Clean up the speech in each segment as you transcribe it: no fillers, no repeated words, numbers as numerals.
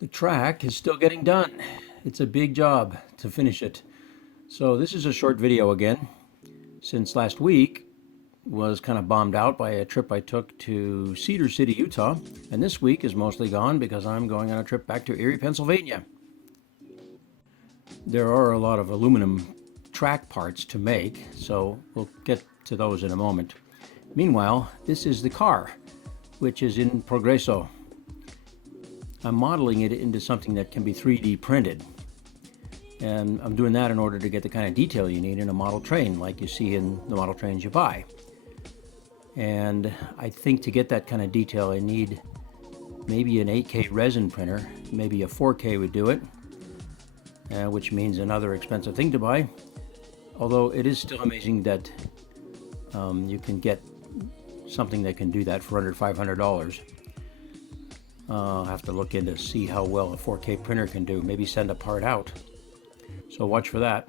The track is still getting done. It's a big job to finish it. So this is a short video again, since last week was kind of bombed out by a trip I took to Cedar City, Utah, and this week is mostly gone because I'm going on a trip back to Erie, Pennsylvania. There are a lot of aluminum track parts to make, so we'll get to those in a moment. Meanwhile, this is the car, which is in progresso. I'm modeling it into something that can be 3D printed. And I'm doing that in order to get the kind of detail you need in a model train, like you see in the model trains you buy. And I think to get that kind of detail, I need maybe an 8K resin printer, maybe a 4K would do it, which means another expensive thing to buy. Although it is still amazing that you can get something that can do that for under $500. I'll have to look in to see how well a 4K printer can do. Maybe send a part out. So watch for that.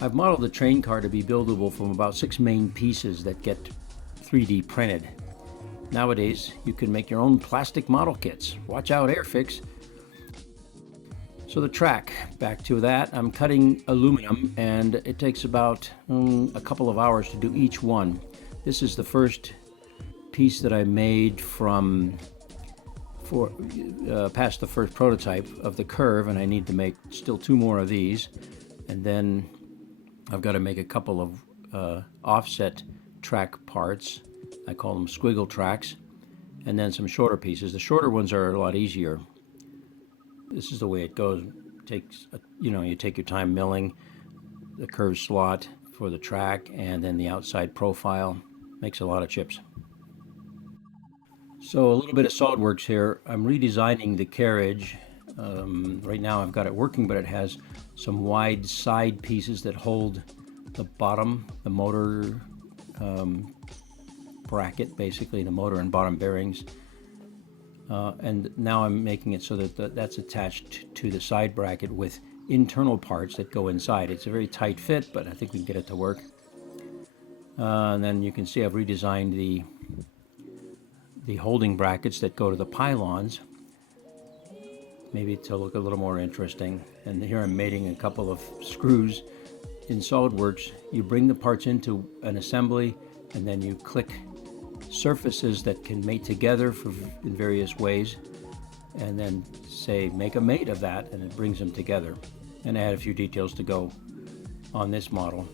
I've modeled the train car to be buildable from about 6 main pieces that get 3D printed. Nowadays, you can make your own plastic model kits. Watch out, Airfix. So the track, back to that, I'm cutting aluminum and it takes about a couple of hours to do each one. This is the first piece that I made past the first prototype of the curve, and I need to make still 2 more of these, and then I've got to make a couple of offset track parts. I call them squiggle tracks, and then some shorter pieces. The shorter ones are a lot easier. This is the way it goes. It takes, you take your time milling the curved slot for the track, and then the outside profile. Makes a lot of chips. So a little bit of SolidWorks here. I'm redesigning the Carriage. Right now I've got it working, but it has some wide side pieces that hold the bottom, the motor bracket, basically the motor and bottom bearings. And now I'm making it so that that's attached to the side bracket with internal parts that go inside. It's a very tight fit, but I think we can get it to work. And then you can see I've redesigned the holding brackets that go to the pylons, maybe to look a little more interesting. And here I'm mating a couple of screws. In SolidWorks, you bring the parts into an assembly and then you click surfaces that can mate together in various ways, and then say make a mate of that, and it brings them together. And add a few details to go on this model.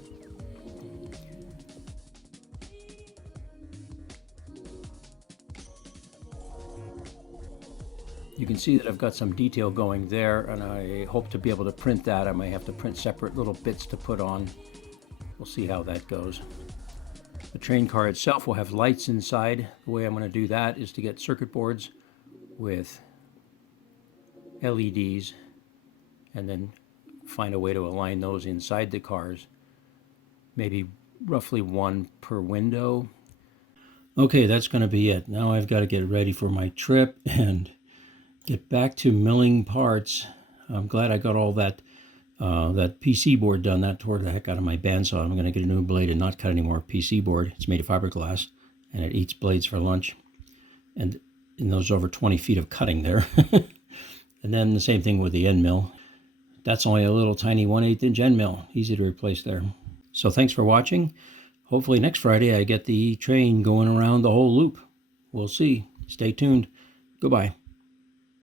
You can see that I've got some detail going there, and I hope to be able to print that. I might have to print separate little bits to put on. We'll see how that goes. The train car itself will have lights inside. The way I'm going to do that is to get circuit boards with LEDs and then find a way to align those inside the cars. Maybe roughly 1 per window. Okay, that's going to be it. Now I've got to get ready for my trip and get back to milling parts. I'm glad I got all that PC board done. That tore the heck out of my bandsaw. I'm going to get a new blade and not cut any more PC board. It's made of fiberglass, and it eats blades for lunch. And those over 20 feet of cutting there. And then the same thing with the end mill. That's only a little tiny 1/8 inch end mill. Easy to replace there. So thanks for watching. Hopefully next Friday I get the train going around the whole loop. We'll see. Stay tuned. Goodbye.